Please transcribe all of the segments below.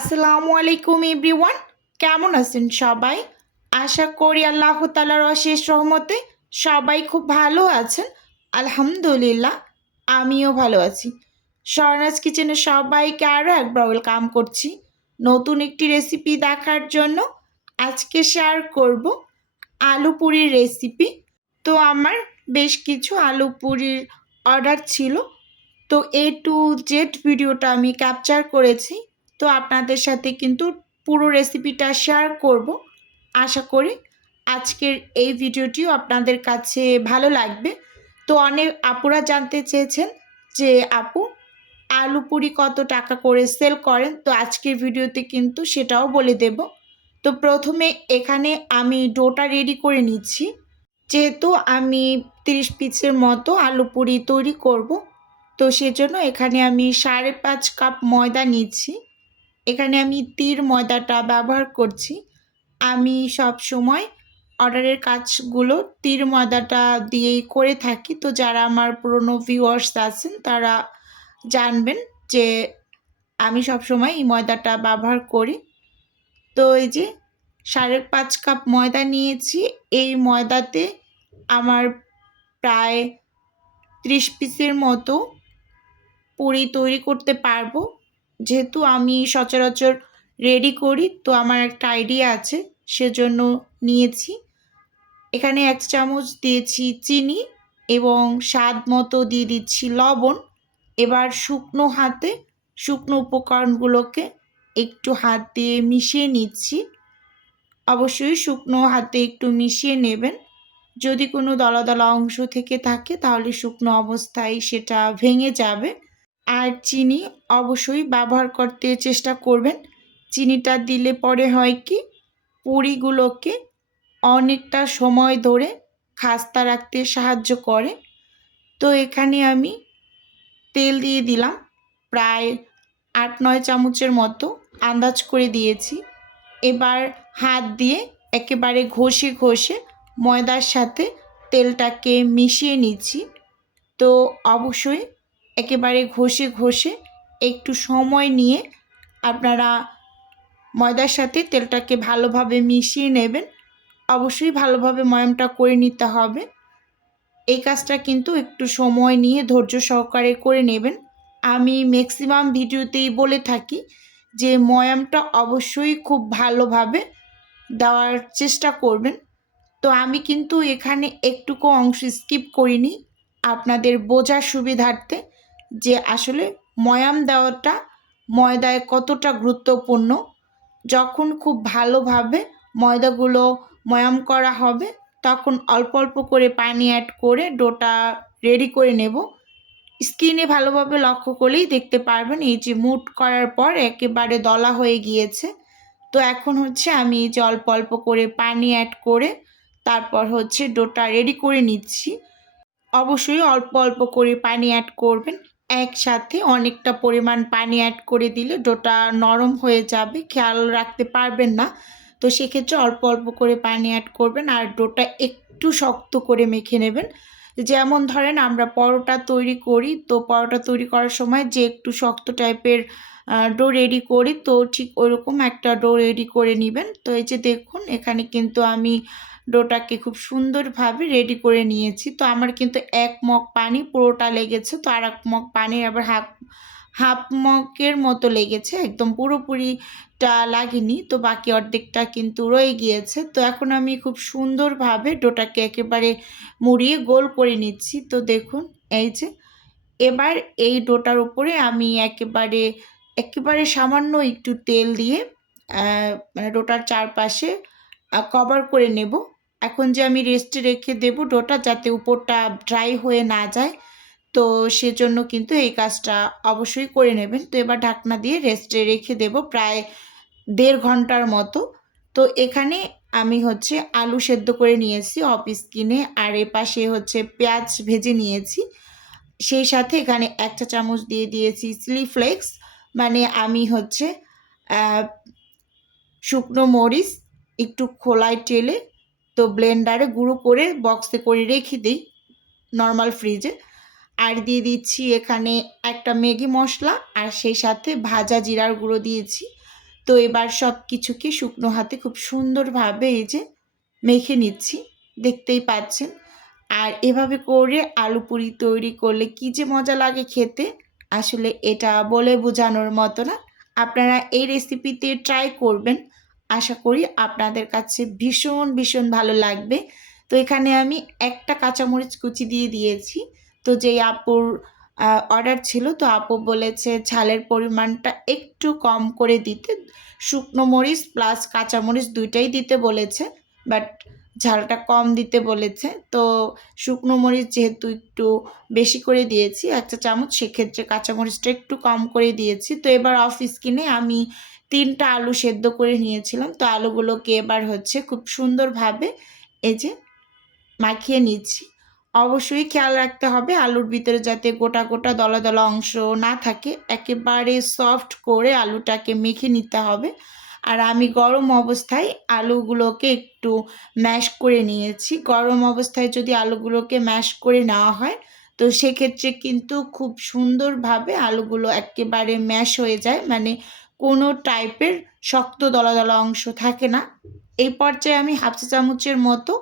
আসসালামু আলাইকুম এভরিওয়ান। কেমন আছেন সবাই? আশা করি আল্লাহ তালার অশেষ রহমতে সবাই খুব ভালো আছেন। আলহামদুলিল্লাহ, আমিও ভালো আছি। স্বর্ণাজ কিচেনে সবাইকে আরও একবার ওয়েলকাম করছি নতুন একটি রেসিপি দেখার জন্য। আজকে শেয়ার করব আলু পুরির রেসিপি। তো আমার বেশ কিছু আলু পুরির অর্ডার ছিল। তো এ টু জেড ভিডিওটা আমি ক্যাপচার করেছি। তো আপনাদের সাথে কিন্তু পুরো রেসিপিটা শেয়ার করব। আশা করি আজকের এই ভিডিওটিও আপনাদের কাছে ভালো লাগবে। তো অনেক আপুরা জানতে চেয়েছেন যে আপু, আলু পুরি কত টাকা করে সেল করেন তো আজকের ভিডিওতে কিন্তু সেটাও বলে দেব। তো প্রথমে এখানে আমি ডোটা রেডি করে নিচ্ছি। যেহেতু আমি তিরিশ পিসের মতো আলু পুরি তৈরি করব, তো সেজন্য এখানে আমি সাড়ে পাঁচ কাপ ময়দা নিচ্ছি। এখানে আমি তীর ময়দাটা ব্যবহার করছি। আমি সব সময় অর্ডারের কাজগুলো তীর ময়দাটা দিয়েই করে থাকি। তো যারা আমার পুরনো ভিউয়ার্স আছেন, তারা জানবেন যে আমি সব সময় এই ময়দাটা ব্যবহার করি। তো এই যে সাড়ে পাঁচ কাপ ময়দা নিয়েছি। এই ময়দাতে আমার প্রায় ত্রিশ পিসের মতো পুরি তৈরি করতে পারব। যেহেতু আমি সচরাচর রেডি করি, তো আমার একটা আইডিয়া আছে, সেজন্য নিয়েছি। এখানে এক চামচ দিয়েছি চিনি এবং স্বাদ মতো দিয়ে দিচ্ছি লবণ। এবার শুকনো হাতে শুকনো উপকরণগুলোকে একটু হাত দিয়ে মিশিয়ে নিচ্ছি। অবশ্যই শুকনো হাতে একটু মিশিয়ে নেবেন। যদি কোনো দলা দলা অংশ থেকে থাকে, তাহলে শুকনো অবস্থায় সেটা ভেঙে যাবে। আর চিনি অবশ্যই ব্যবহার করতে চেষ্টা করবেন। চিনিটা দিলে পরে হয় কি, পুরিগুলোকে অনেকটা সময় ধরে খাস্তা রাখতে সাহায্য করে। তো এখানে আমি তেল দিয়ে দিলাম, প্রায় আট নয় চামচের মতো আন্দাজ করে দিয়েছি। এবার হাত দিয়ে একেবারে ঘষে ঘষে ময়দার সাথে তেলটাকে মিশিয়ে নিচ্ছি। তো অবশ্যই একেবারে ঘষে ঘষে একটু সময় নিয়ে আপনারা ময়দার সাথে তেলটাকে ভালোভাবে মিশিয়ে নেবেন। অবশ্যই ভালোভাবে ময়ামটা করে নিতে হবে। এই কাজটা কিন্তু একটু সময় নিয়ে ধৈর্য সহকারে করে নেবেন। আমি ম্যাক্সিমাম ভিডিওতেই বলে থাকি যে ময়ামটা অবশ্যই খুব ভালোভাবে দেওয়ার চেষ্টা করবেন। তো আমি কিন্তু এখানে একটুকু অংশ স্কিপ করিনি। আপনাদের বোঝার সুবিধার্থে যে আসলে ময়াম দেওয়াটা, ময়দায় কতটা গুরুত্বপূর্ণ, যখন খুব ভালোভাবে ময়দাগুলো ময়াম করা হবে, তখন অল্প অল্প করে পানি অ্যাড করে ডোটা রেডি করে নেব। স্কিনে ভালোভাবে লক্ষ্য করলেই দেখতে পারবেন এই যে মুট করার পর একেবারে দলা হয়ে গিয়েছে। তো এখন হচ্ছে আমি এই যে অল্প অল্প করে পানি অ্যাড করে তারপর হচ্ছে ডোটা রেডি করে নিচ্ছি। অবশ্যই অল্প অল্প করে পানি অ্যাড করবেন। একসাথে অনেকটা পরিমাণ পানি অ্যাড করে দিলে ডোটা নরম হয়ে যাবে, খেয়াল রাখতে পারবেন না। তো সেক্ষেত্রে অল্প অল্প করে পানি অ্যাড করবেন আর ডোটা একটু শক্ত করে মেখে নেবেন। যেমন ধরেন আমরা পরোটা তৈরি করি, তো পরোটা তৈরি করার সময় যে একটু শক্ত টাইপের ডো রেডি করি, তো ঠিক ওরকম একটা ডো রেডি করে নেবেন। তো এই যে দেখুন, এখানে কিন্তু আমি ডোটাকে খুব সুন্দরভাবে রেডি করে নিয়েছি। তো আমার কিন্তু এক মগ পানি পুরোটা লেগেছে, তো আর এক মগ পানির আবার হাফ হাফ মগের মতো লেগেছে, একদম পুরোপুরিটা লাগেনি, তো বাকি অর্ধেকটা কিন্তু রয়ে গিয়েছে। তো এখন আমি খুব সুন্দরভাবে ডোটাকে একেবারে মুড়িয়ে গোল করে নিচ্ছি। তো দেখুন, এই যে, এবার এই ডোটার উপরে আমি একেবারে একেবারে সামান্য একটু তেল দিয়ে মানে ডোটার চারপাশে কভার করে নেব। এখন যে আমি রেস্টে রেখে দেব ডোটা যাতে উপরটা ড্রাই হয়ে না যায়, তো সেজন্য কিন্তু এই কাজটা অবশ্যই করে নেবেন। তো এবার ঢাকনা দিয়ে রেস্টে রেখে দেব প্রায় দেড় ঘণ্টার মতো। তো এখানে আমি হচ্ছে আলু সেদ্ধ করে নিয়েছি অফিস কিনে আর এ পাশে হচ্ছে পেঁয়াজ ভেজে নিয়েছি। সেই সাথে এখানে একটা চামচ দিয়ে দিয়েছি চিলি ফ্লেক্স মানে আমি হচ্ছে শুকনো মরিচ একটু খোলায় টেলে তো ব্লেন্ডারে গুঁড়ো করে বক্সে করে রেখে দিই নর্মাল ফ্রিজে আর দিয়ে দিচ্ছি এখানে একটা ম্যাগি মশলা আর সেই সাথে ভাজা জিরার গুঁড়ো দিয়েছি। তো এবার সব কিছুকে শুকনো হাতে খুব সুন্দরভাবে এই যে মেখে নিচ্ছি, দেখতেই পাচ্ছেন। আর এভাবে করে আলু পুরি তৈরি করলে কি যে মজা লাগে খেতে, আসলে এটা বলে বোঝানোর মতো না। আপনারা এই রেসিপিতে ট্রাই করবেন। আশা করি আপনাদের কাছে ভীষণ ভীষণ ভালো লাগবে। তো এখানে আমি একটা কাঁচামরিচ কুচি দিয়ে দিয়েছি। তো যেই আপুর অর্ডার ছিল, তো আপু বলেছে ঝালের পরিমাণটা একটু কম করে দিতে। শুকনো মরিচ প্লাস কাঁচামরিচ দুইটাই দিতে বলেছে বাট ঝালটা কম দিতে বলেছে। তো শুকনো মরিচ যেহেতু একটু বেশি করে দিয়েছি, একটা চামচ, সেক্ষেত্রে কাঁচামরিচটা একটু কম করে দিয়েছি। তো এবার অফ স্কিনে আমি তিনটা আলু সেদ্ধ করে নিয়েছিলাম। তো আলুগুলোকে এবার হচ্ছে খুব সুন্দরভাবে এই যে মাখিয়ে নিচ্ছি। অবশ্যই খেয়াল রাখতে হবে আলুর ভিতরে যাতে গোটা গোটা দলা দলা অংশ না থাকে। একেবারে সফট করে আলুটাকে মেখে নিতে হবে। আর আমি গরম অবস্থায় আলুগুলোকে একটু ম্যাশ করে নিয়েছি। গরম অবস্থায় যদি আলুগুলোকে ম্যাশ করে নেওয়া হয়, তো সেক্ষেত্রে কিন্তু খুব সুন্দরভাবে আলুগুলো একেবারে ম্যাশ হয়ে যায়। মানে কোনো টাইপের শক্ত দলা দলা অংশ থাকে না। এই পর্যায়ে আমি হাফ চা চামচের মতো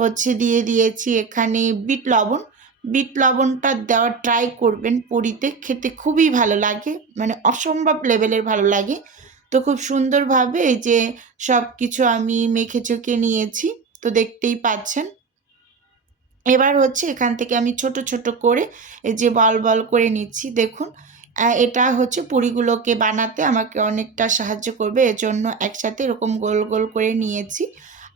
হচ্ছে দিয়ে দিয়েছি এখানে বিট লবণ। বিট লবণটা দেওয়ার ট্রাই করবেন পুরিতে, খেতে খুবই ভালো লাগে মানে অসম্ভব লেভেলের ভালো লাগে। তো খুব সুন্দরভাবে এই যে সব কিছু আমি মেখে চোখে নিয়েছি, তো দেখতেই পাচ্ছেন। এবার হচ্ছে এখান থেকে আমি ছোট ছোট করে এই যে বল বল করে নিচ্ছি, দেখুন। এটা হচ্ছে পুরিগুলোকে বানাতে আমাকে অনেকটা সাহায্য করবে। এজন্য একসাথে এরকম গোল গোল করে নিয়েছি।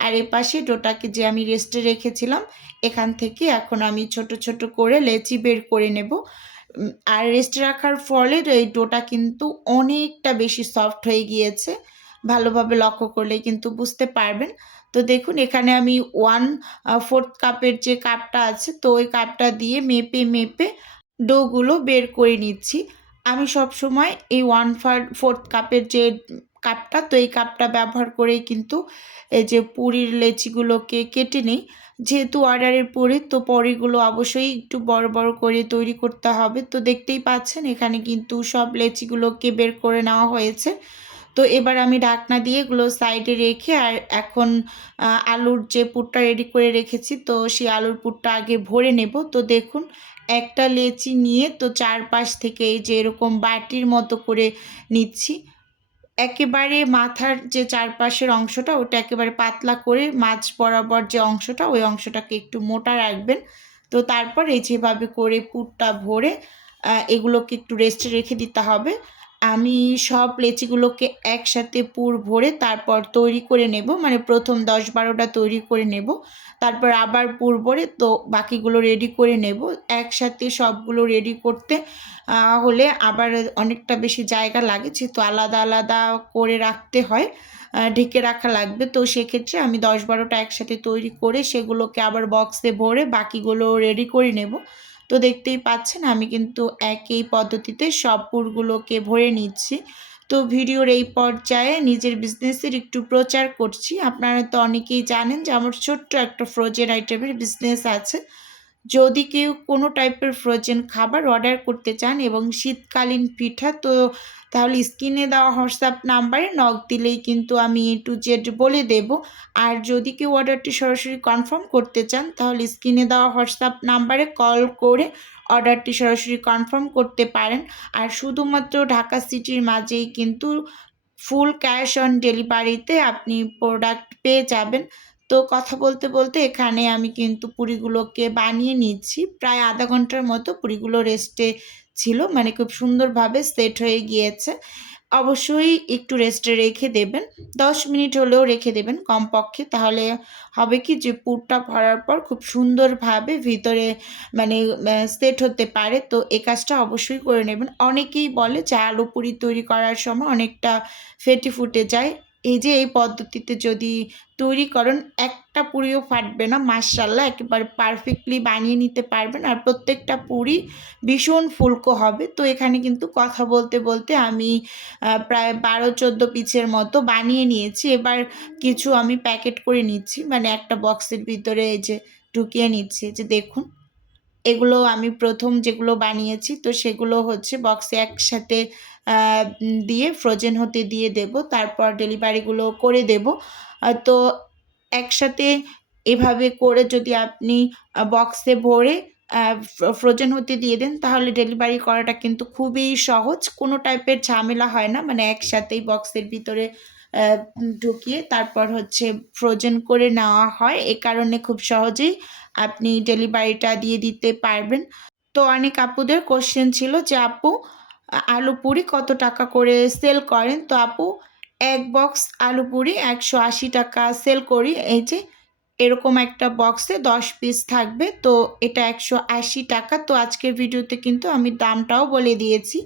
আর এ পাশে ডোটাকে যে আমি রেস্টে রেখেছিলাম, এখান থেকে এখন আমি ছোট ছোট করে লেচি বের করে নেব। আর রেস্টে রাখার ফলে এই ডোটা কিন্তু অনেকটা বেশি সফট হয়ে গিয়েছে। ভালোভাবে লক্ষ্য করলে কিন্তু বুঝতে পারবেন। তো দেখুন, এখানে আমি ওয়ান ফোর্থ কাপের যে কাপটা আছে, তো ওই কাপটা দিয়ে মেপে মেপে ডোগুলো বের করে নিচ্ছি। আমি সব সময় এই ওয়ান ফোর্থ কাপের যে কাপটা তো এই কাপটা ব্যবহার করেই কিন্তু এই যে পুরীর লেচিগুলোকে কেটে নিই। যেহেতু অর্ডারের পরে, তো পরিগুলো অবশ্যই একটু বড় বড় করে তৈরি করতে হবে। তো দেখতেই পাচ্ছেন, এখানে কিন্তু সব লেচিগুলোকে বের করে নেওয়া হয়েছে। তো এবার আমি ঢাকনা দিয়ে এগুলো সাইডে রেখে, আর এখন আলুর যে পুরটা রেডি করে রেখেছি, তো সেই আলুর পুরটা আগে ভরে নেব। তো দেখুন একটা লেচি নিয়ে তো চারপাশ থেকে এই যে এরকম বাটির মতো করে নিচ্ছি। একেবারে মাথার যে চারপাশের অংশটা, ওটা একেবারে পাতলা করে মাছ বরাবর যে অংশটা, ওই অংশটাকে একটু মোটা রাখবেন। তো তারপর এই যেভাবে করে পুরটা ভরে এগুলোকে একটু রেস্টে রেখে দিতে হবে। আমি সব লেচিগুলোকে একসাথে পুর ভরে তারপর তৈরি করে নেব মানে প্রথম দশ বারোটা তৈরি করে নেব। তারপর আবার পুর ভরে তো বাকিগুলো রেডি করে নেব। একসাথে সবগুলো রেডি করতে হলে আবার অনেকটা বেশি জায়গা লাগে, যেহেতু আলাদা আলাদা করে রাখতে হয় ঢেকে রাখা লাগবে। তো সেক্ষেত্রে আমি দশ বারোটা একসাথে তৈরি করে সেগুলোকে আবার বক্সে ভরে বাকিগুলো রেডি করে নেব। তো দেখতেই পাচ্ছেন, আমি কিন্তু একই পদ্ধতিতে সব পুরগুলোকে ভরে নিচ্ছি। তো ভিডিওর এই পর্যায়ে নিজের বিজনেসের একটু প্রচার করছি। আপনারা তো অনেকেই জানেন যে আমার ছোট্ট একটা ফ্রোজেন আইটেমের বিজনেস আছে। যদি কেউ কোনো টাইপের ফ্রোজেন খাবার অর্ডার করতে চান এবং শীতকালীন পিঠা, তো তাহলে স্ক্রিনে দেওয়া হোয়াটসঅ্যাপ নাম্বারে নক দিলেই কিন্তু আমি এ টু জেড বলে দেব। আর যদি কেউ অর্ডারটি সরাসরি কনফার্ম করতে চান, তাহলে স্ক্রিনে দেওয়া হোয়াটসঅ্যাপ নাম্বারে কল করে অর্ডারটি সরাসরি কনফার্ম করতে পারেন। আর শুধুমাত্র ঢাকা সিটির মাঝেই কিন্তু ফুল ক্যাশ অন ডেলিভারিতে আপনি প্রোডাক্ট পেয়ে যাবেন। তো কথা বলতে বলতে এখানে আমি কিন্তু পুরিগুলোকে বানিয়ে নিচ্ছি প্রায় আধা ঘণ্টার মতো পুরিগুলো রেস্টে ছিল মানে খুব সুন্দরভাবে সেট হয়ে গিয়েছে। অবশ্যই একটু রেস্টে রেখে দেবেন। দশ মিনিট হলেও রেখে দেবেন কমপক্ষে। তাহলে হবে কি যে পুরটা ভরার পর খুব সুন্দরভাবে ভিতরে মানে সেট হতে পারে। তো এ কাজটা অবশ্যই করে নেবেন। অনেকেই বলে যে আলু পুরি তৈরি করার সময় অনেকটা ফেটে ফুটে যায়। এই যে এই পদ্ধতিতে যদি তৈরি করেন, একটা পুরিও ফাটবে না মার্শাল্লাহ একেবারে পারফেক্টলি বানিয়ে নিতে পারবেন। আর প্রত্যেকটা পুরি ভীষণ ফুলকো হবে। তো এখানে কিন্তু কথা বলতে বলতে আমি প্রায় বারো, চোদ্দ পিসের মতো বানিয়ে নিয়েছি। এবার কিছু আমি প্যাকেট করে নিচ্ছি। মানে একটা বক্সের ভিতরে এই যে ঢুকিয়ে নিচ্ছি। যে দেখুন, এগুলো আমি প্রথম যেগুলো বানিয়েছি, তো সেগুলো হচ্ছে বক্সে একসাথে দিয়ে ফ্রোজেন হতে দিয়ে দেব। তারপর ডেলিভারিগুলো করে দেব। তো একসাথে এভাবে করে যদি আপনি বক্সে ভরে ফ্রোজেন হতে দিয়ে দেন, তাহলে ডেলিভারি করাটা কিন্তু খুবই সহজ। কোনো টাইপের ঝামেলা হয় না। মানে একসাথেই বক্সের ভিতরে ঢুকিয়ে তারপর হচ্ছে ফ্রোজেন করে নেওয়া হয়। এ কারণে খুব সহজেই আপনি ডেলিভারিটা দিয়ে দিতে পারবেন। তো অনেক আপুদের কোশ্চেন ছিল যে, আপু আলু পুরি কত টাকা করে সেল করেন? তো আপু, এক বক্স আলু পুরি একশো আশি টাকা সেল করি। এই যে, এরকম একটা বক্সে দশ পিস থাকবে। তো এটা একশো আশি টাকা। তো আজকের ভিডিওতে কিন্তু আমি দামটাও বলে দিয়েছি।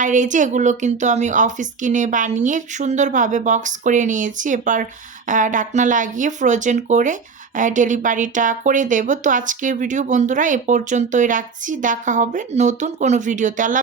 আর এই যে, এগুলো কিন্তু আমি অফিস কিনে বানিয়ে সুন্দরভাবে বক্স করে নিয়েছি। এবার ঢাকনা লাগিয়ে ফ্রোজেন করে ডেলিভারিটা করে দেব। তো আজকের ভিডিও বন্ধুরা, এ পর্যন্তই রাখছি। দেখা হবে নতুন কোনো ভিডিওতে। আল্লাহ